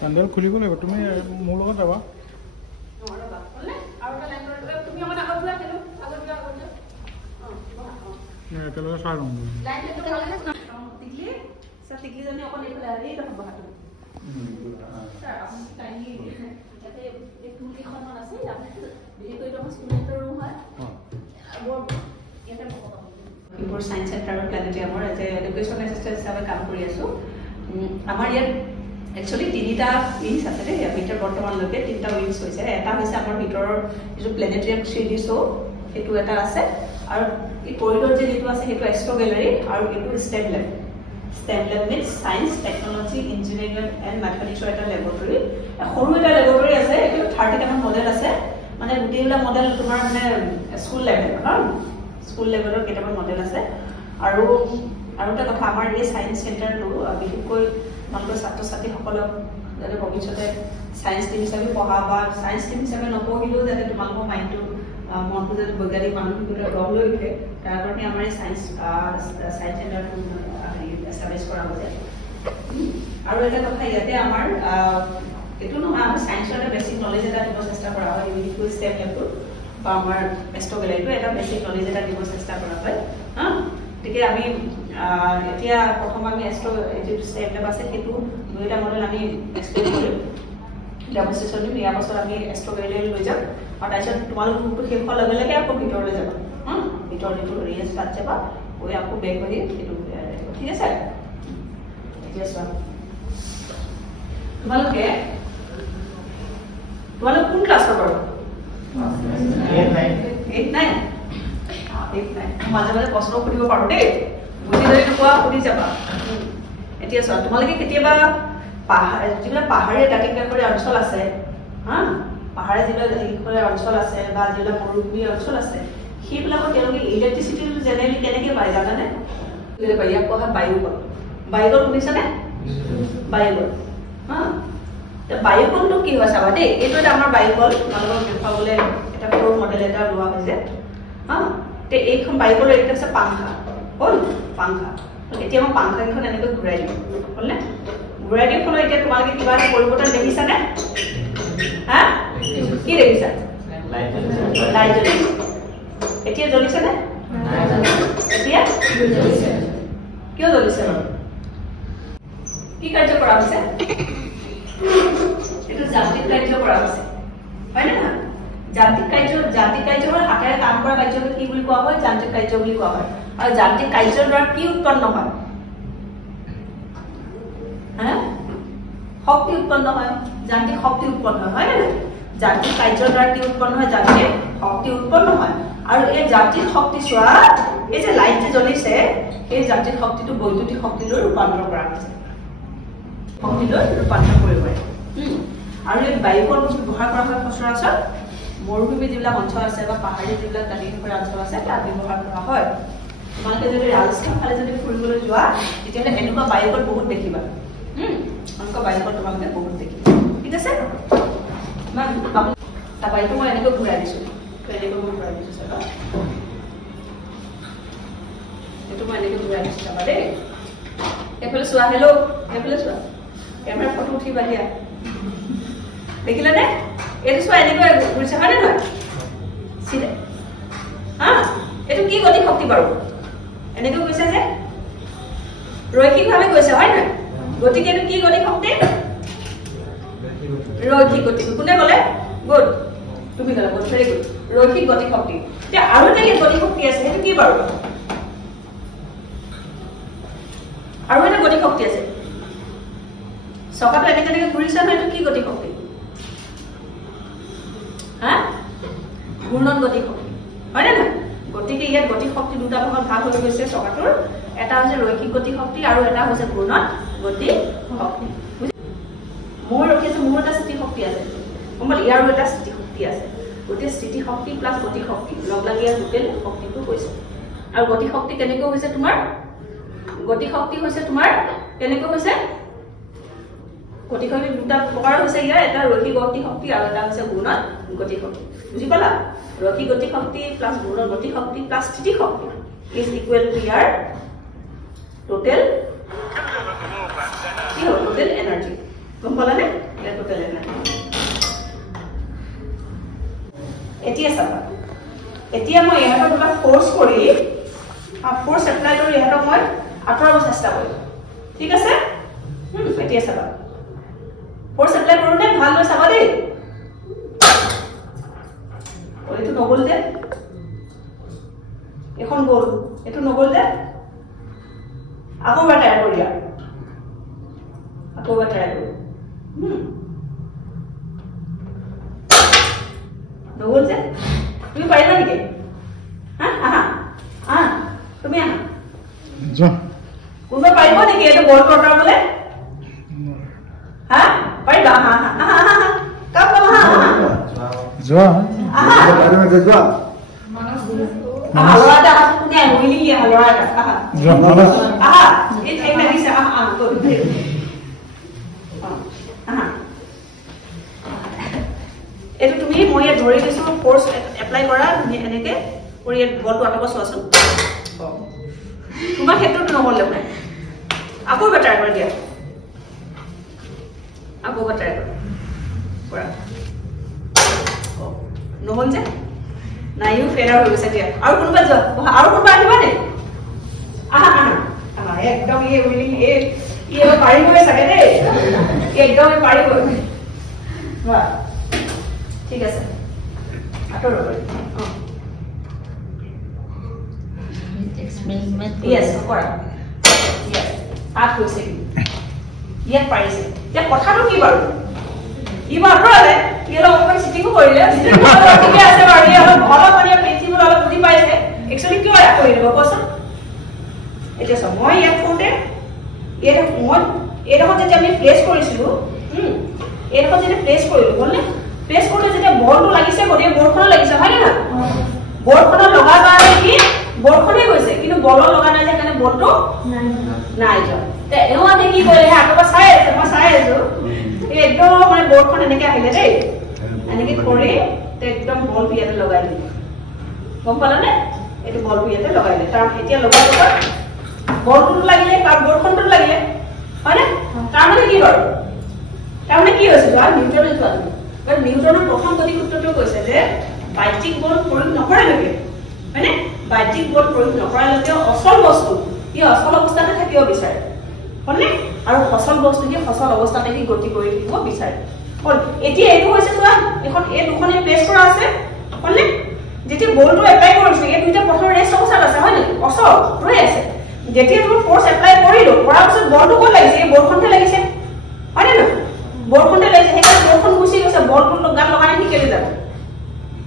Sandal খুলিব লাগিব তুমি মোৰ লগত যাবা তুমি আমাৰ আগত যোৱা কেলো আগত যোৱা একেলগে চাই লওঁ টিকলি টিকলি জনে অকল এইফালে আহি ৰ'ব হাতত স্যাৰ আপুনি টাইমলি ইয়াতে এক টুলকেইখন আছে আপুনি বিশেষকৈ আমাৰ ষ্টুডেণ্টৰ ৰুম হয় বৰ ইয়াতে পিপৰ সায়েন্স সেন্টাৰ প্লেনেটৰিয়ামৰ এজ এডুকেশ্যন এচিষ্টেণ্ট হিচাপে কাম কৰি আছো আমাৰ ইয়াত Actually, তিনিটা উইংস আছে দে ভিতৰ বৰ্তমানলৈকে তিনিটা উইংস হৈছে এটা হৈছে আমাৰ ভিতৰৰ যে প্লেনেটৰিয়াম 3D শো হেতু এটা আছে আৰু এই কৰিডৰ যে যেটো আছে হেতু এক্সট্ৰা গ্যালাৰি আৰু এটো STEM lab means science technology engineering and ম্যাথমেটিক্সৰ এটা ল্যাবৰেটৰি সৰু এটা ল্যাবৰেটৰি আছে এটো 30 টা মডেল আছে মানে গোটেইলা মডেল তোমাৰ মানে স্কুল লেভেল স্কুল লেভেলৰ কেইটামান মডেল আছে আৰু এটা কথা আমাৰ এই সায়েন্স সেন্টাৰটো বিশেষকৈ মাত্ৰ ছাত্ৰ-ছাত্ৰীসকলক যাতে ভৱিষ্যতে সায়েন্স টিম হিচাপে পঢ়া বা সায়েন্স টিম হিচাপে নপঢ়িলেও যাতে তোমালোকৰ মাইণ্ডটো মনটো যাতে বৈজ্ঞানিক মানসিকতাৰ গঢ় লৈ উঠে তাৰ কাৰণে আমাৰ এই সায়েন্স সেন্টাৰটো এষ্টাব্লিছ কৰা হৈছে আৰু এটা কথা ইয়াতে আমাৰ এইটো নহয় আমাৰ সায়েন্সৰ এটা বেছিক নলেজ এটা দিব চেষ্টা কৰা হয় ইউনিকো ষ্টেপ লেবটো বা আমাৰ এষ্ট্ৰ গ্যালাৰিটো এটা বেছিক নলেজ এটা দিব চেষ্টা কৰা হয় গতিকে আমি এতিয়া প্ৰথম আমি এষ্ট্ৰ যিটো ষ্টেপ লেব আছে সেইটো দুইটা মডেল আমি এক্সপ্লেইন কৰিম ডেমনষ্ট্ৰেশ্যন দিম ইয়াৰ পাছত আমি এষ্ট্ৰ গ্যালাৰি লৈ যাম আৰু তাৰপিছত তোমালোকৰ গ্ৰুপটো শেষ হোৱাৰ লগে লগে আকৌ ভিতৰলৈ যাবা ভিতৰ যিটো ৰিয়েজ তাত যাবা গৈ আকৌ বেক হৈ সেইটো ঠিক আছে এতিয়া চোৱা তোমালোকে কোন ক্লাছৰ বাৰু 8 9 মাজে মাজে প্ৰশ্ন সুধিব পাৰো দেই বুজি যদি কোৱা সুধি যাবা এতিয়া চোৱা তোমালোকে কেতিয়াবা যিবিলাক পাহাৰীয়া দাঁতিকাষৰীয়া অঞ্চল আছে পাহাৰীয়া যিবিলাক অঞ্চল আছে বা যিবিলাক মৰুভূমি অঞ্চল আছে সেইবিলাকত তেওঁলোকে ইলেক্ট্ৰিচিটিটো জেনেৰেলি কেনেকৈ পায় জানানে ইয়াক কোৱা হয় বায়ুকল শুনিছানে বায়ুকল বায়ুকলটো কি হয় চাবা দেই এইটো এটা আমাৰ বায়ুকল তোমালোকক দেখুৱাবলৈ এটা সৰু মডেল এটা লোৱা হৈছে তে এইখন বায়ুকলৰ এটা আছে পাংখা হ'ল পাংখা এতিয়া মই পাংখাখন এনেকৈ ঘূৰাই দিম হ'লনে ঘূৰাই দিম ফলত এতিয়া তোমালোকে কিবা এটা পৰিৱৰ্তন দেখিছানে কি দেখিছা লাইট জ্বলিছে এতিয়া জ্বলিছেনে এতিয়া কিয় জ্বলিছে কি কাৰ্য কৰা হৈছে এইটো যান্ত্ৰিক কাৰ্য কৰা হৈছে হয়নে নহয় যান্ত্ৰিক কাৰ্য হয় হাতেৰে কাম কৰা কাৰ্যকে কি বুলি কোৱা হয় যান্ত্ৰিক কাৰ্য বুলি কোৱা হয় আৰু যান্ত্ৰিক কাৰ্যৰ দ্বাৰা কি উৎপন্ন হয় শক্তি উৎপন্ন হয় যান্ত্ৰিক শক্তি উৎপন্ন হয় না যান্ত্ৰিক কাৰ্যৰ দ্বাৰা কি উৎপন্ন হয় যান্ত্ৰিক শক্তি উৎপন্ন হয় আৰু এই যান্ত্ৰিক শক্তি চোৱা এই যে লাইট যে জ্বলিছে এই যান্ত্ৰিক শক্তিটো বৈদ্যুতিক শক্তিলৈ ৰূপান্তৰ কৰা হৈছে শক্তিলৈ ৰূপান্তৰ কৰিব পাৰে আৰু এই বায়ুকল ব্যৱহাৰ কৰা হয় সচৰাচৰ মৰুভূমি যিবিলাক অঞ্চল আছে বা পাহাৰীয়া যিবিলাক দাঁতিকাষৰীয়া অঞ্চল আছে তাত ব্যৱহাৰ কৰা হয় তোমালোকে যদি ৰাজস্থান ফালে যদি ফুৰিবলৈ যোৱা তেতিয়াহ'লে এনেকুৱা বায়ুকল বহুত দেখিবা এনেকুৱা বায়ুকল তোমালোকে বহুত দেখিবা ঠিক আছে তাৰ বায়ুটো মই এনেকৈ ঘূৰাই দিছোঁ চাবা এইটো মই এনেকৈ ঘূৰাই দিছোঁ চাবা দেই এইফালে চোৱা হেল্ল' এইফালে চোৱা কেমেৰা ফটো উঠিবা দিয়া দেখিলানে এইটো চোৱা এনেকৈ ঘূৰিছে হয়নে নহয় চিধা কি গতি শক্তি বাৰু এনেকৈ কৈছে যে ৰৈখিকভাৱে কৈছে হয় না গতিকে কি গতি শক্তি ৰৈখিক গতি কোনে ক'লে গুড তুমি ক'লা গুড ভেৰি গুড ৰৈখিক গতি শক্তি যে আৰু এটা গতি শক্তি আছে সেইটো কি বাৰু আৰু এটা গতি শক্তি আছে চকাটো এনেকৈ ঘূৰিছে নহয় এইটো কি গতি শক্তি হা ঘূৰ্ণন গতি শক্তি হয় নে নহয় গতিকে ইয়াত গতি শক্তি দুটা ভাগত ভাগ হৈ গৈছে চকাটোৰ এটা হৈছে ৰৈখিক গতি শক্তি আৰু এটা হৈছে ঘূৰ্ণন গতি শক্তি মই ৰখি আছো মোৰ এটা স্থিতি শক্তি আছে মানে ইয়াৰো এটা স্থিতি শক্তি আছে গতিকে স্থিতি শক্তি প্লাছ গতি শক্তি লগ লাগি ইয়াৰ টোটেল শক্তিটো হৈছে আৰু গতি শক্তি কেনেকৈ হৈছে তোমাৰ গতি শক্তি হৈছে তোমাৰ কেনেকৈ হৈছে গতি শক্তি দুটা প্ৰকাৰ হৈছে ইয়াৰ এটা ৰৈখিক গতি শক্তি আৰু এটা হৈছে ঘূৰ্ণন গতি শক্তি বুজি পালা ৰৈখিক গতি শক্তি প্লাছ ঘূৰ্ণন গতি শক্তি প্লাছ স্থিতি শক্তি is equal to year total কি হ'ব টোটেল এনাৰ্জি গম পালানে ইয়াৰ টোটেল এনাৰ্জি এতিয়া চাবা এতিয়া মই ইহঁতক দুটা ফ'ৰ্চ কৰি ফ'ৰ্চ এপ্লাই কৰি ইহঁতক মই আঁতৰাব চেষ্টা কৰিম ঠিক আছে এতিয়া চাবা ফ'ৰ্চ এপ্লাই কৰোঁতে ভালকৈ চাবা দেই এইটো নগ'ল যে এখন গ'ল এইটো নগ'ল যে আকৌ এবাৰ ট্ৰাই কৰি দিয়া আকৌ এবাৰ ট্ৰাই কৰোঁ নগ'ল যে তুমি পাৰিবা নেকি হা আহা আহা তুমি আহা কোনোবাই পাৰিব নেকি এইটো বলটো আঁতৰাবলৈ হা পাৰিবা আহা আহা আহা আহা কাম কাম আহা যোৱা আহা যোৱা আহা ল'ৰা এটা আহা কোনে উইলিং আহা ল'ৰা এটা আহা আহা এই ঠাই লাগিছে আহা আহা আহা এইটো তুমি মই ইয়াত ধৰি দিছো ফ'ৰ্চ এপ্লাই কৰা তুমি এনেকে কৰি ইয়াত বলটো আঁতৰাব চোৱাচোন তোমাৰ ক্ষেত্ৰতো নহ'লে মানে আকৌ এবাৰ ট্ৰাই কৰি দিয়া আকৌ এবাৰ ট্ৰাই কৰা নহ'ল যে নাইও ফেৰাৰ হৈ গৈছে দিয়া আৰু কোনোবা যোৱা আৰু কোনোবা আহিবা নে আহা আহা আহা একদম এই উইলিং এই পাৰিবই চাগে দেই একদম পাৰিবই ঠিক আছে আঁতৰো Yes, কৰা Yes, হাত হৈছে ইয়াত পাৰিছে এতিয়া কথাটো কি বাৰু ই মাত্ৰলে ইয়াৰ অকমান চিটিংও কৰিলে ঠিকে আছে বাৰু এই অলপ মানে প্ৰিন্সিপল অলপ বুজি পাইছে একচুৱেলি কিয় এটা কৰি দিব কোৱাচোন এতিয়া চাওঁ মই ইয়াত কৰোঁতে মই এইডোখৰ যেতিয়া আমি প্লেচ কৰিছিলোঁ এইডোখৰ যেতিয়া প্লেচ কৰিলোঁ হ'লনে প্লেচ কৰোঁতে যেতিয়া বলটো লাগিছে গোটেই বৰ্ডখনত লাগিছে হয় নে নহয় বৰ্ডখনত লগা কাৰণে কি বৰ্ডখনে গৈছে কিন্তু বলৰ লগা নাই কাৰণে বলটো নাই যোৱা এওঁ আনে কি কৰিলে আকৌ চাই আছে মই চাই আছো একদম মানে বৰ্ডখন এনেকে আহিলে দেই এনেকে কৰি একদম বলটো ইয়াতে লগাই দিলে গম পালানে এইটো বলটো ইয়াতে লগাই দিলে তাৰ এতিয়া লগোৱাৰ পিছত বলটো লাগিলে তাৰ বৰ্ডখনটো লাগিলে হয়নে তাৰমানে কি বাৰু তাৰমানে কি হৈছে যোৱা নিউটনৰ যোৱা কাৰণ নিউটনৰ প্ৰথম গতি সূত্ৰটো কৈছে যে বাহ্যিক বল প্ৰয়োগ নকৰালৈকে হয়নে বাহ্যিক বল প্ৰয়োগ নকৰালৈকে অচল বস্তু ই অচল অৱস্থাতে থাকিব বিচাৰে হয়নে আৰু সচল বস্তু কি সচল অৱস্থাতে কি গতি কৰি থাকিব বিচাৰে হ'ল এতিয়া এইটো হৈছে চোৱা এখন এই দুখনে প্লেচ কৰা আছে হয়নে যেতিয়া বলটো এপ্লাই কৰিছে এই দুইটা প্ৰথম ৰেষ্ট অৱস্থাত আছে হয় নেকি অচল ৰৈ আছে যেতিয়া তুমি ফ'ৰ্চ এপ্লাই কৰিলো কৰাৰ পিছত বলটো ক'ত লাগিছে এই বলখনতে লাগিছে হয়নে নহয় বলখনতে লাগিছে সেইকাৰণে বলখন গুচি গৈছে বলটো গাত লগাই আনি কেলে যাব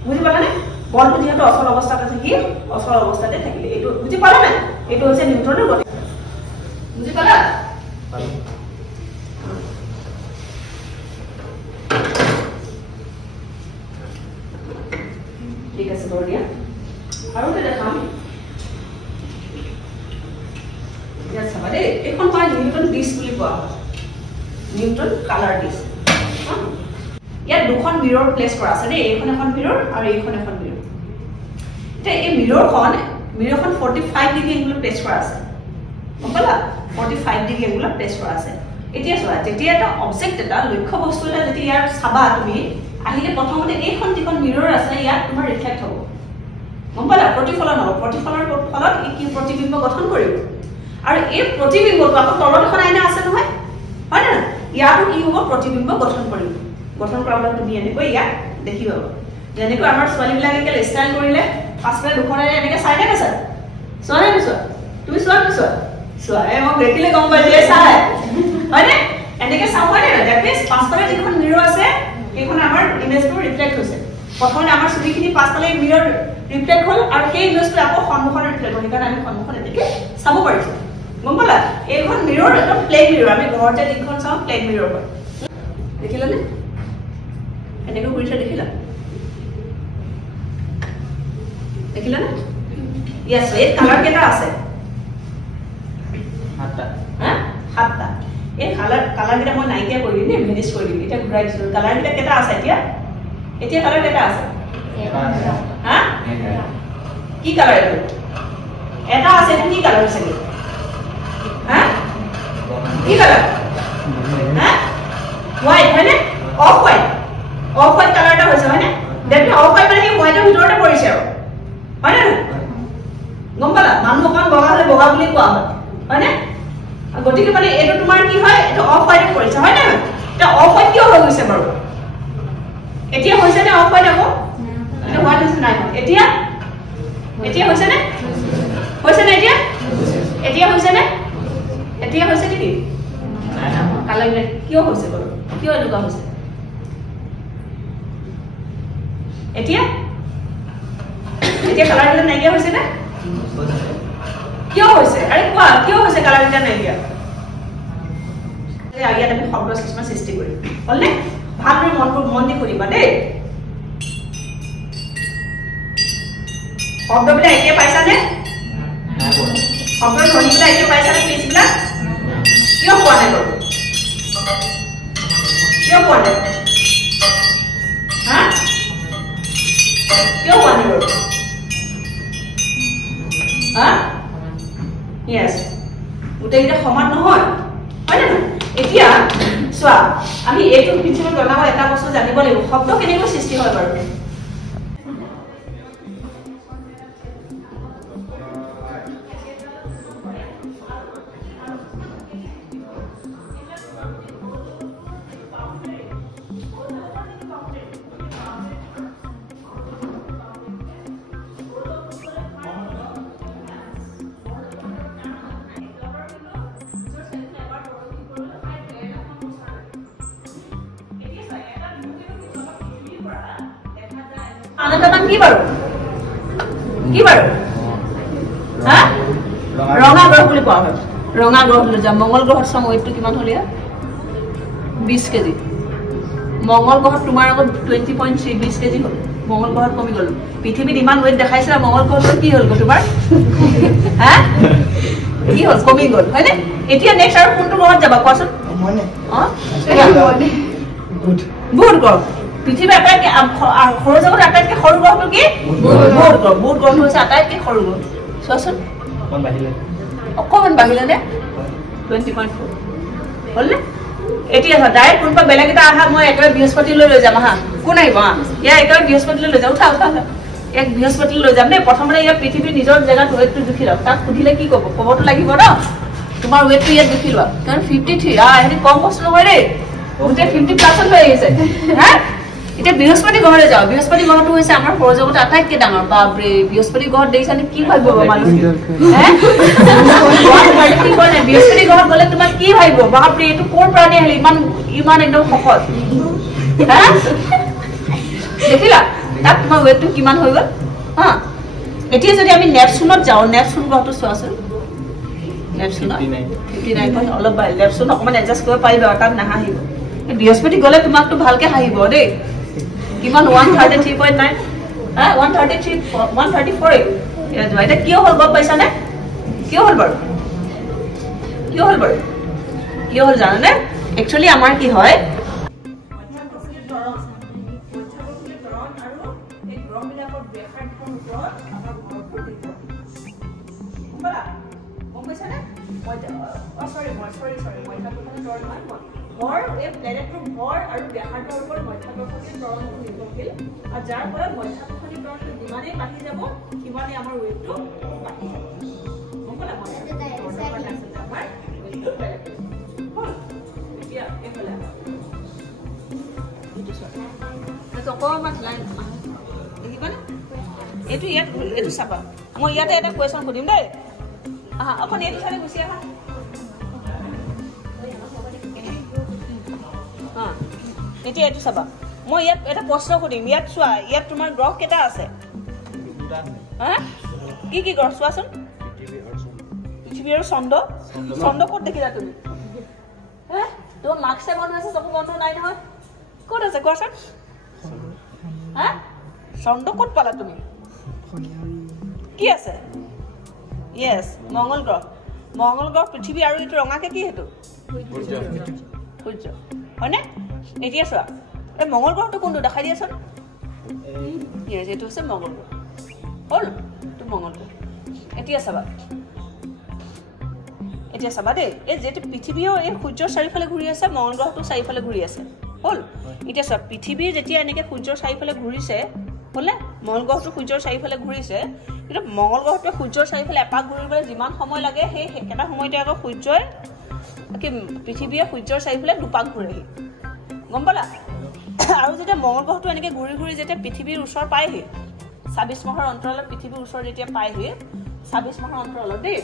বুজি পালানে বলটো যেহেতু অচল অৱস্থাতে থাকি অচল অৱস্থাতে থাকিলে এইটো বুজি পালা নাই এইটো হৈছে নিউটনৰ গতি বুজি পালা ঠিক আছে বাৰু দিয়া আৰু এটা দেখাম ইয়াত চাবা দেই এইখন পাই নিউটন ডিছ বুলি কোৱা হয় নিউটন কালাৰ ডিছ ইয়াত দুখন মিৰৰ প্লেচ কৰা আছে দেই এইখন এখন মিৰৰ আৰু এইখন এখন মিৰৰ এতিয়া এই মিৰৰখন 45 ডিগ্ৰী এংগুলত প্লেচ কৰা আছে গম পালা 45 ডিগ্ৰী এংগুলত প্লেচ কৰা আছে এতিয়া চোৱা যেতিয়া এটা অবজেক্ট এটা লক্ষ্য বস্তু এটা যেতিয়া ইয়াৰ চাবা তুমি আহিলে প্ৰথমতে এইখন যিখন মিৰৰ আছে ইয়াত তোমাৰ ৰিফ্লেক্ট হ'ব গম পালা প্ৰতিফলন হ'ব প্ৰতিফলনৰ ফলত ই কি প্ৰতিবিম্ব গঠন কৰিব আৰু এই প্ৰতিবিম্বটো আকৌ তলত এখন আইনা আছে নহয় হয় না ইয়াতো কি হ'ব প্ৰতিবিম্ব গঠন কৰিব গঠন কৰাবলৈ তুমি এনেকৈ ইয়াত দেখিবা যেনেকৈ আমাৰ ছোৱালীবিলাকে কেলে ষ্টাইল কৰিলে পাছফালে দুখনে এনেকৈ চাই থাকে স্যাৰ চোৱা নে চোৱা তুমি চোৱা চোৱা মোক দেখিলে গম পাই যে চাই হয়নে এনেকৈ চাওঁ হয়নে দ্যাট মিন্স পাছফালে যিখন মিৰৰ আছে সেইখন আমাৰ ইমেজটো ৰিফ্লেক্ট হৈছে প্ৰথমে আমাৰ চুলিখিনি পাছফালে মিৰৰ ৰিফ্লেক্ট হ'ল আৰু সেই ইমেজটো আকৌ সন্মুখত ৰিফ্লেক্ট হ'ল কাৰণ আমি সন্মুখত এনেকৈ চাব পাৰিছোঁ গম পালা এইখন মিৰৰ এটা প্লেন মিৰৰ আমি ঘৰত যে যিখন চাওঁ প্লেন মিৰৰ হয় দেখিলানে এনেকৈ কৰিছে দেখিলানে ইয়েস এই কালাৰ কেটা আছে সাতটা এই কালাৰ কেটা মই নাইকিয়া কৰি দিম ভেনিশ কৰি দিম এটা ঘূৰাই দিছো কালাৰ কেটা কেটা আছে এতিয়া কালাৰ কেটা আছে হা কি কালাৰ এটা আছে কি কালাৰ আছে হা কি কালাৰ হা হোৱাইট হয়নে অফ হোৱাইট কালাৰটা হৈছে হয়নে দেখি অফ হোৱাইট মানে কি হোৱাইটৰ ভিতৰতে পৰিছে আৰু হয় না গম পালা মানুহ অকণ বগা হলে বগা বুলি কোৱা হয়নে গতিকে মানে এইটো তোমাৰ কি হয় এটা অফ হোৱাইট পৰিছে হয় না এটা অফ হোৱাইট কিয় হৈ গৈছে বাৰু এতিয়া হৈছে নে অফ হোৱাইট আকৌ এটা হোৱাইট হৈছে নাই এতিয়া হৈছে নে এতিয়া হৈছে নেকি কালাৰ কিয় হৈছে বাৰু কিয় এনেকুৱা হৈছে এতিয়া কালাৰ বিলাক নাইকিয়া হৈছে নে কিয় হৈছে আৰে কোৱা কিয় হৈছে কালাৰ বিলাক নাইকিয়া ইয়াত আমি শব্দ কিছুমান সৃষ্টি কৰিম হলনে ভালদৰে মন দি কৰিবা দেই শব্দবিলাক এতিয়া পাইছানে শব্দৰ ধ্বনিবিলাক এতিয়া পাইছানে পিচবিলাক কিয় পোৱা নাই বাৰু কিয় পোৱা নাই হা কিয় পোৱা নাই বাৰু হা ইয়েস গোটেইকেইটা সমান নহয় হয় না এতিয়া চোৱা আমি এইটো পিছলৈ জনাব এটা বস্তু জানিব লাগিব শব্দ কেনেকৈ সৃষ্টি হয় বাৰু আনন্দমান কি বাৰু হা ৰঙা গ্ৰহ বুলি কোৱা হয় ৰঙা গ্ৰহ লৈ যাম মঙ্গল গ্ৰহৰ সম ওয়েটটো কিমান হলিয়া 20 কেজি মঙ্গল গ্ৰহত তোমাৰ আগত 20.3 20 কেজি হ'ল মঙ্গল গ্ৰহত কমি গ'ল পৃথিৱীত ইমান ওয়েট দেখাইছিল মঙ্গল গ্ৰহত কি হ'ল তোমাৰ হা কি হ'ল কমি গ'ল হয়নে এতিয়া নেক্সট আৰু কোনটো গ্ৰহত যাবা কোৱাচোন মনে বুধ গ্ৰহ পৃথিৱীৰ আটাইতকৈ সৌৰজগতৰ আটাইতকৈ সৰু গ্ৰহটো কি বুধ গ্ৰহ হৈছে আটাইতকৈ সৰু গ্ৰহ চোৱাচোন অকণমান বাঢ়িলে নে 20.4 হ'লনে এতিয়া ডাইৰেক্ট কোনোবা বেলেগ এটা আহা মই একেবাৰে বৃহস্পতিলৈ লৈ যাম আহা কোন আহিব ইয়াৰ একেবাৰে বৃহস্পতিলৈ লৈ যাম উঠা এক বৃহস্পতিলৈ লৈ যাম দেই প্ৰথমতে ইয়াৰ পৃথিৱীৰ নিজৰ জেগাত ৱেটটো জুখি লওক তাক সুধিলে কি ক'ব ক'বতো লাগিব ন তোমাৰ ৱেটটো ইয়াত জুখি লোৱা কাৰণ 53 এহেঁতি কম বস্তু নহয় দেই গোটেই 50 প্লাছত লৈ আহিছে হা এতিয়া বৃহস্পতি গ্ৰহলৈ যাওঁ বৃহস্পতি গ্ৰহটো হৈছে আমাৰ সৌৰজগতৰ আটাইতকৈ ডাঙৰ বাপৰে বৃহস্পতি গ্ৰহত দেখিছানে কি ভাবিব মানুহ বৃহস্পতি গ্ৰহত গ'লে তোমাৰ কি ভাবিব বাপৰে এইটো ক'ৰ প্ৰাণী আহিলে ইমান একদম সহজ দেখিলা তাত তোমাৰ ৱেটটো কিমান হৈ গ'ল হা এতিয়া যদি আমি নেপচুনত যাওঁ নেপচুন গ্ৰহটো চোৱাচোন নেপচুনত 59 অলপ বাঢ়িল নেপচুন অকণমান এডজাষ্ট কৰিব পাৰিবা তাত নাহাহিব বৃহস্পতি গ'লে তোমাকতো ভালকে হাঁহিব দেই কিমান 133.9 হা 134 এটা কিয় হ'ল গম পাইছানে কিয় হ'ল বাৰু জানানে একচুৱেলি আমাৰ কি হয় ভৰ এই প্লেনেটটোৰ ভৰ আৰু ব্যাসাৰ্ধৰ ওপৰত মধ্যাকৰ্ষণীয় ত্বৰণটো নিৰ্ভৰশীল আৰু যাৰ ফলত মধ্যাকৰ্ষণীয় ত্বৰণটো যিমানেই বাঢ়ি যাব সিমানেই আমাৰ ৱেটটো বাঢ়ি যাব গম পালা মই আচলতে আমাৰ ৱেটটো বেলেগ এতিয়া এইফালে এইটো চোৱা অকণমান লাইন দেখিবানে এইটো ইয়াত এইটো চাবা মই ইয়াতে এটা কুৱেশ্যন সুধিম দেই আহা অকণ এইটো চালে গুচি আহা এতিয়া এইটো চাবা মই ইয়াত এটা প্ৰশ্ন সুধিম ইয়াত চোৱা ইয়াত তোমাৰ গ্ৰহ কেইটা আছে হা কি কি গ্ৰহ চোৱাচোন পৃথিৱী আৰু চন্দ্ৰ চন্দ্ৰ ক'ত দেখিলা তুমি হে তোমাৰ মাৰ্কছে বন্ধ আছে চকু বন্ধ নাই নহয় ক'ত আছে কোৱাচোন হা চন্দ্ৰ ক'ত পালা তুমি কি আছে ইয়েছ মংগল গ্ৰহ পৃথিৱী আৰু এইটো ৰঙাকে কি সেইটো সূৰ্য হয়নে এতিয়া চোৱা এই মংগল গ্ৰহটো কোনটো দেখাই দিয়াচোন ইয়েছ এইটো হৈছে মংগল গ্ৰহ হ'ল এইটো মংগল গ্ৰহ এতিয়া চাবা দেই এই যিটো পৃথিৱীও এই সূৰ্যৰ চাৰিওফালে ঘূৰি আছে মংগল গ্ৰহটো চাৰিওফালে ঘূৰি আছে হ'ল এতিয়া চোৱা পৃথিৱী যেতিয়া এনেকৈ সূৰ্যৰ চাৰিওফালে ঘূৰিছে হ'লে মংগল গ্ৰহটো সূৰ্যৰ চাৰিওফালে ঘূৰিছে কিন্তু মংগল গ্ৰহটোৱে সূৰ্যৰ চাৰিওফালে এপাক ঘূৰিবলৈ যিমান সময় লাগে সেই একেটা সময়তে আকৌ সূৰ্যই কি পৃথিৱীয়ে সূৰ্যৰ চাৰিওফালে দুপাক ঘূৰেহি গম পালা আৰু যেতিয়া মংগল গ্ৰহটো এনেকৈ ঘূৰি ঘূৰি যেতিয়া পৃথিৱীৰ ওচৰ পায়হি ২৬ মাহৰ অন্তৰালত পৃথিৱীৰ ওচৰ যেতিয়া পায়হি ২৬ মাহৰ অন্তৰালত দেই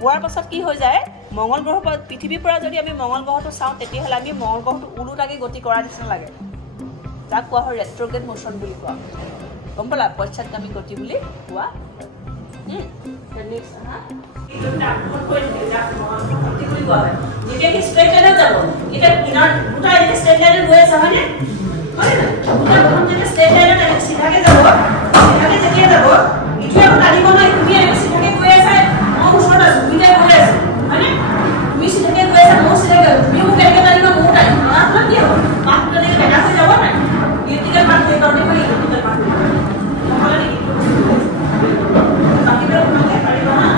পোৱাৰ পাছত কি হৈ যায় মংগল গ্ৰহৰ পৰা পৃথিৱীৰ পৰা যদি আমি মংগল গ্ৰহটো চাওঁ তেতিয়াহ'লে আমি মংগল গ্ৰহটো ওলোটাকৈ গতি কৰাৰ নিচিনা লাগে যাক কোৱা হয় ৰেট্ৰগ্ৰেড মোশ্যন বুলি কোৱা গম পালা পশ্চাদগামী গতি বুলি কোৱা যেতিয়া ষ্ট্ৰেট লাইনত যাব এতিয়া দুটা ষ্ট্ৰেট লাইনত গৈ আছে হয়নে হয় না দুটা প্ৰথম যেতিয়া ষ্ট্ৰেট লাইনত চিধাকে যাব চিধাকে যেতিয়া যাব ইটোৱে টানিব নহয় তুমি চিধাকে গৈ আছে মই ওচৰত আছো দুইটাই গৈ আছে হয়নে তুমি চিধাকে গৈ আছা মই চিধাকে তুমি মোক কেনেকৈ টানিবা ময়ো টানিম আপোনাৰ কি হ'ব পাঠটো তেনেকৈ বেকা হৈ যাব নাই ইউটিকেল পাঠ হৈ কাৰণে মই ইউটিকেল পাঠ নহ'লে নেকি বাকীবিলাক আপোনালোকে পাৰিব না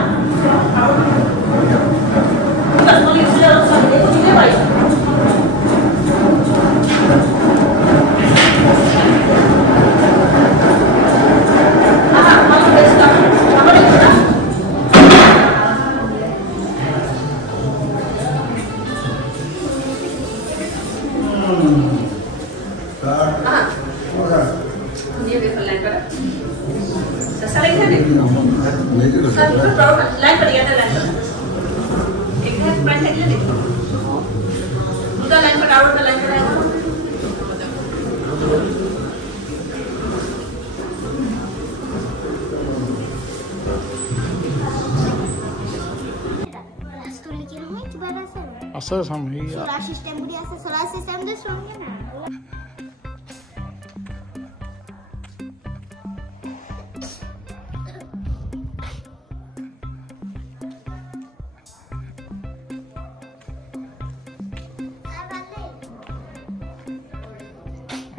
Asal sama iya. Solar system dia asal solar system dia soalnya nah.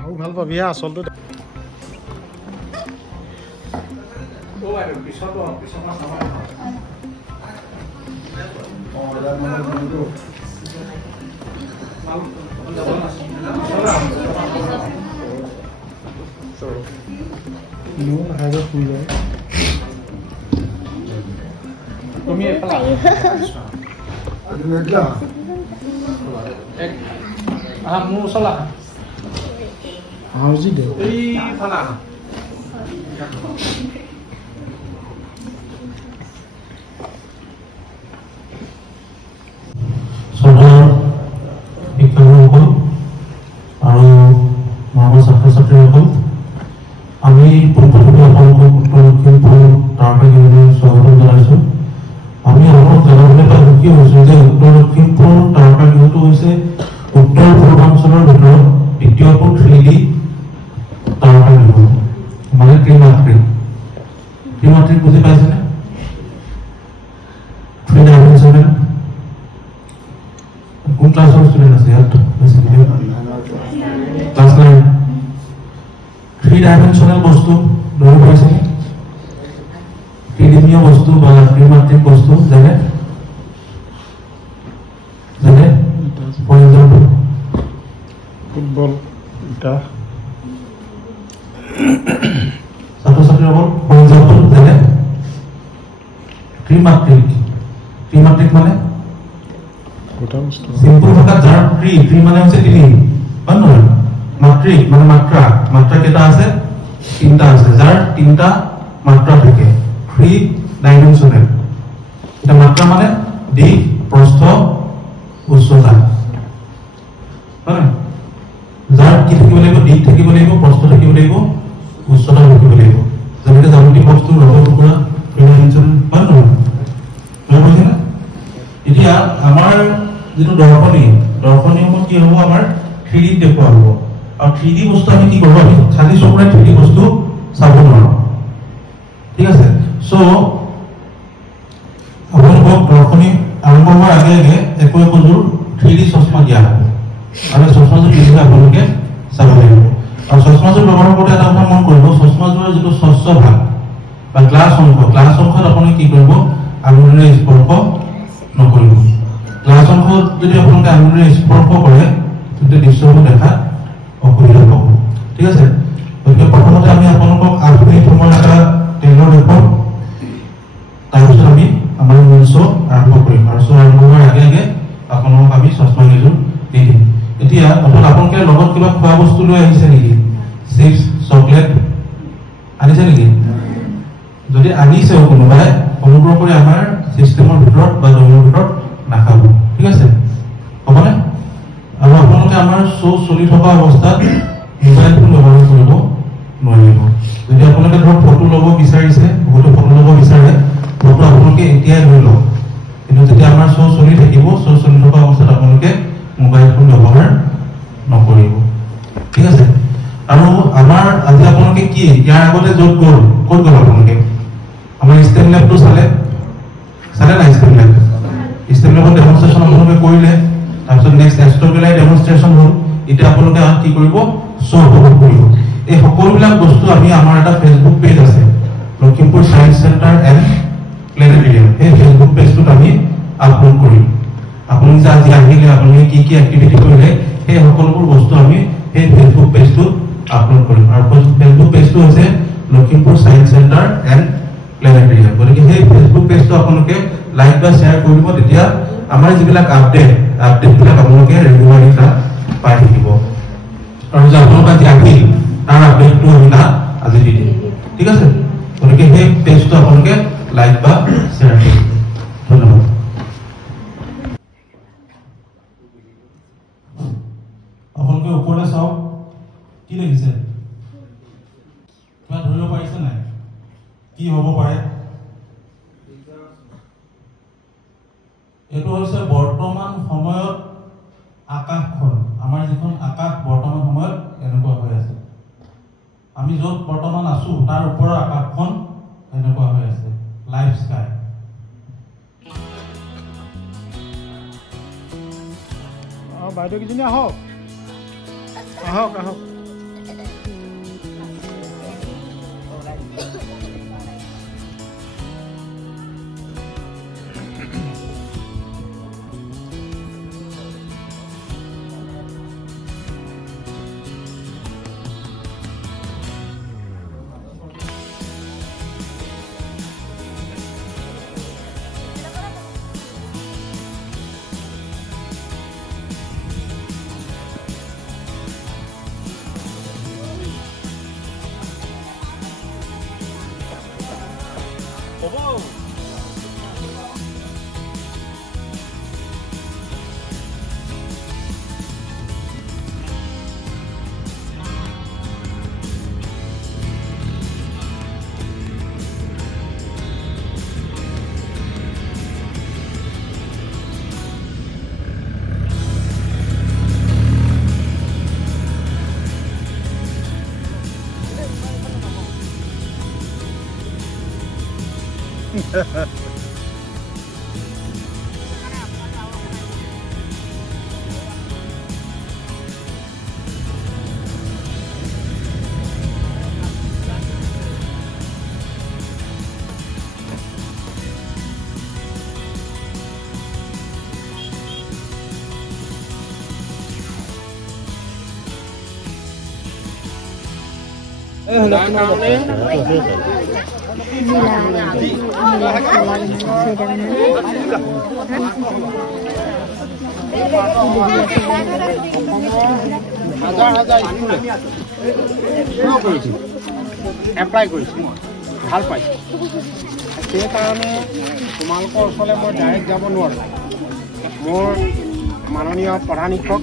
Aku ভাল পাবি আসলটো ও আরে পিছত সময় No, ada pulau. Kami apa? Ada lagi. Mu salah. Harus deh. Salah. আমি পূৰ্বতে আপোনালোকক উত্তৰ লখিমপুৰ তাৰকাগৃহলৈ স্বাগতম জনাইছোঁ আমি অলপ জানিবলৈ পাই সুখী হৈছোঁ যে উত্তৰ লখিমপুৰ তাৰকাগৃহটো হৈছে উত্তৰ পূৰ্বাঞ্চলৰ ভিতৰত দ্বিতীয়টো 3D তাৰকাগৃহ মানে ত্ৰিমাত্ৰিক বুজি পাইছেনে 3 ডাইমেনশ্যনেল কোন ক্লাছৰ ষ্টুডেণ্ট আছে ইয়াত ক্লাছ 9 3 ডাইমেনশ্যনেল বস্তু ধৰি পাইছে ত্ৰিদিনীয় বস্তু বা ত্ৰিমাত্ৰিক বস্তু যেনে ফৰ এক্সাম্পল ফুটবল এটা ছাত্ৰ ছাত্ৰীসকল ত্ৰিমাত্ৰিক মানে সিম্পল ভাষাত যাৰ ত্ৰি মানে হৈছে তিনি হয় নহয় মাত্ৰিক মানে মাত্ৰা কেইটা আছে তিনটা আছে যাৰ তিনটা মাত্ৰা থাকে 3 ডাইমেনশনাল এটা মাত্ৰা মানে দিক প্ৰস্থ উচ্চতা হয় যাৰ কি থাকিব লাগিব দিক থাকিব লাগিব প্ৰস্থ থাকিব লাগিব উচ্চতা থাকিব লাগিব যেনেকৈ জ্যামিতিক বস্তু ৰবৰ টুকুৰা 3 ডাইমেনশনাল হয় নহয় বুজিছে না এতিয়া আমাৰ যেটো দৰ্শনীয়মত কি হ'ব আমাৰ 3D দেখুৱা হ'ব আৰু 3D বস্তু আমি কি কৰিব আমি খালি চকুৰে 3D বস্তু চাব নোৱাৰো ঠিক আছে সো আপোনালোকক দৰ্শনী আৰম্ভ হোৱাৰ আগে একোজোৰ 3D চশমা দিয়া হ'ব আৰু চশমাযোৰ পিন্ধিলে আপোনালোকে চাব লাগিব আৰু চশমাযোৰ ব্যৱহাৰ কৰোঁতে এটা কথা মন কৰিব চশমাযোৰৰ যিটো স্বচ্ছ ভাগ বা গ্লাছ অংশত আপুনি কি কৰিব আঙুলিৰে স্পৰ্শ নকৰিব গ্লাছ অংশত যদি আপোনালোকে আঙুলিৰে স্পৰ্শ কৰে তেতিয়া দৃশ্যবোৰ দেখাত অসুবিধা পাব ঠিক আছে গতিকে প্ৰথমতে আমি আপোনালোকক 8 মিনিট সময় এটা ট্ৰেইনৰ দেখুৱাম তাৰপিছত আমি আমাৰ মূল শ্ব' আৰম্ভ কৰিম আৰু শ্ব' আৰম্ভ হোৱাৰ আগে আপোনালোকক আমি চশমা কেইযোৰ দি দিম এতিয়া আপোনালোকে লগত কিবা খোৱা বস্তু লৈ আহিছে নেকি চিপছ চকলেট আনিছে নেকি যদি আনিছেও কোনোবাই অনুগ্ৰহ কৰি আমাৰ চিষ্টেমৰ ভিতৰত বা জমিৰ ভিতৰত নাখাব ঠিক আছে হ'বনে আৰু আপোনালোকে আমাৰ শ্ব' চলি থকা অৱস্থাত মোবাইল ফোন ব্যৱহাৰ কৰিব নোৱাৰিব যদি আপোনালোকে ধৰক ফটো ল'ব বিচাৰিছে বহুতো ফটো ল'ব বিচাৰে ফটো আপোনালোকে এতিয়াই লৈ লওক কিন্তু যেতিয়া আমাৰ শ্ব' চলি থাকিব শ্ব' চলি থকা অৱস্থাত আপোনালোকে মোবাইল ফোন ব্যৱহাৰ নকৰিব ঠিক আছে আৰু আমাৰ আজি আপোনালোকে কি ইয়াৰ আগতে ক'ত গ'ল আপোনালোকে আমাৰ ষ্টেম লেবটো চালে নাই ষ্টেম লেবত ডেমনষ্ট্ৰেশ্যন আপোনালোকে কৰিলে তাৰপিছত নেক্সট এষ্ট্ৰবেলাই ডেমনষ্ট্ৰেশ্যন হ'ল এতিয়া আপোনালোকে কি কৰিব শ্ব' উপভোগ কৰিব এই সকলোবিলাক বস্তু আমি আমাৰ এটা ফেচবুক পেজ আছে Lakhimpur science centre and planetarium সেই ফেচবুক পেজটোত আমি আপলোড কৰিম আপোনালোকে যে আজি আহিলে আপোনালোকে কি এক্টিভিটি কৰিলে সেই সকলোবোৰ বস্তু আমি সেই ফেচবুক পেজটোত আপলোড কৰিম আৰু ফেচবুক পেজটো হৈছে Lakhimpur science centre and planetarium গতিকে সেই ফেচবুক পেজটো আপোনালোকে লাইক বা শ্বেয়াৰ কৰিব তেতিয়া আমাৰ যিবিলাক আপডেটবিলাক আপোনালোকে ৰেগুলাৰলি তাত পাই থাকিব আৰু যে আপোনালোকে আজি আহিল তাৰ আপডেটটো আমি তাত আজি দি দিম ঠিক আছে গতিকে সেই পেজটো আপোনালোকে লাইক বা শ্বেয়াৰ কৰিব ধন্যবাদ আপোনালোকে ওপৰলৈ চাওক কি দেখিছে কিবা ধৰিব পাৰিছে নাই কি হ'ব পাৰে এইটো হৈছে বৰ্তমান সময়ত আকাশখন আমাৰ যিখন আকাশ বৰ্তমান সময়ত এনেকুৱা হৈ আছে আমি য'ত বৰ্তমান আছো তাৰ ওপৰৰ আকাশখন এনেকুৱা হৈ আছে লাইফ স্কাই বাইদেউ কেইজনী আহক হাজাৰ হাজাৰ স্কুলে কৰিছে এপ্লাই কৰিছে ভাল পাইছে সেইকাৰণে তোমালোকৰ ওচৰলৈ মই ডাইৰেক্ট যাব নোৱাৰোঁ মোৰ মাননীয় প্ৰধান শিক্ষক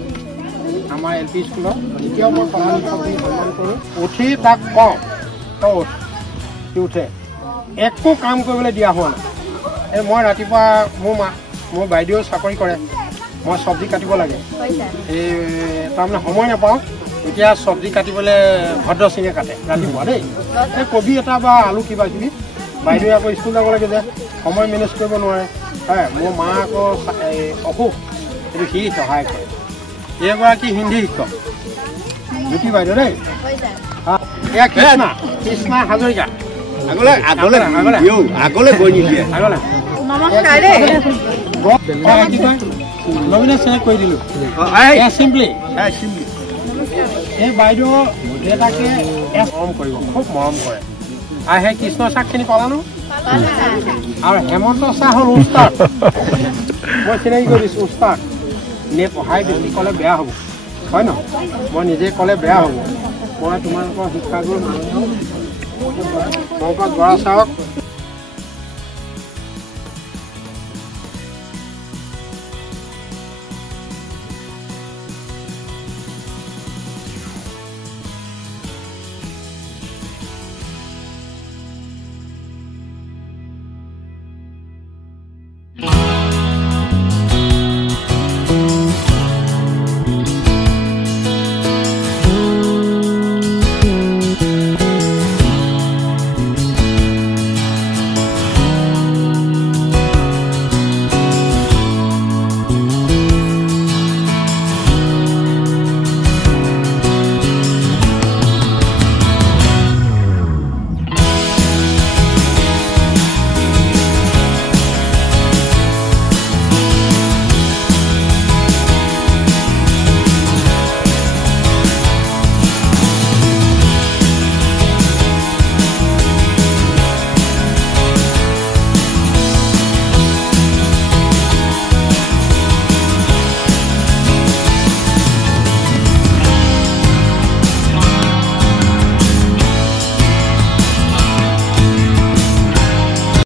আমাৰ LP স্কুলৰ এতিয়াও মই প্ৰধান শিক্ষক বুলি সন্মান কৰোঁ উঠি তাক কওঁ তই উঠ উঠে একো কাম কৰিবলৈ দিয়া হোৱা নাই মই ৰাতিপুৱা মোৰ বাইদেউ চাকৰি কৰে মই চব্জি কাটিব লাগে এই তাৰমানে সময় নাপাওঁ এতিয়া চব্জি কাটিবলৈ ভদ্ৰ সিঙে কাটে ৰাতিপুৱা দেই এই কবি এটা বা আলু কিবা কিবি বাইদেৱে আকৌ স্কুল যাব লাগে যে সময় মেনেজ কৰিব নোৱাৰে হয় মোৰ মা আকৌ অসুখ এইটো সি সহায় কৰে এইগৰাকী হিন্দী শিক্ষক জ্যোতি বাইদেউ দেই এয়া কৃষ্ণা হাজৰিকা আগলৈ গৈ নিদিয়ে নবীনে চেলেক্ট কৰি দিলোঁ চিম্পলি এই বাইদেউ দেউতাকে মৰম কৰিব খুব মৰম কৰে আৰু সেই কৃষ্ণ চাহখিনি পালানো আৰু হেমন্ত চাহ হ'ল উস্তাদ মই চিনাকি কৰি দিছোঁ উস্তাদ নে পঢ়াই বেছি ক'লে বেয়া হ'ব হয় ন মই নিজে ক'লে বেয়া হ'ব মই তোমালোকৰ শিক্ষাগুৰু মাননীয় শংকৰ বৰা ছাৰক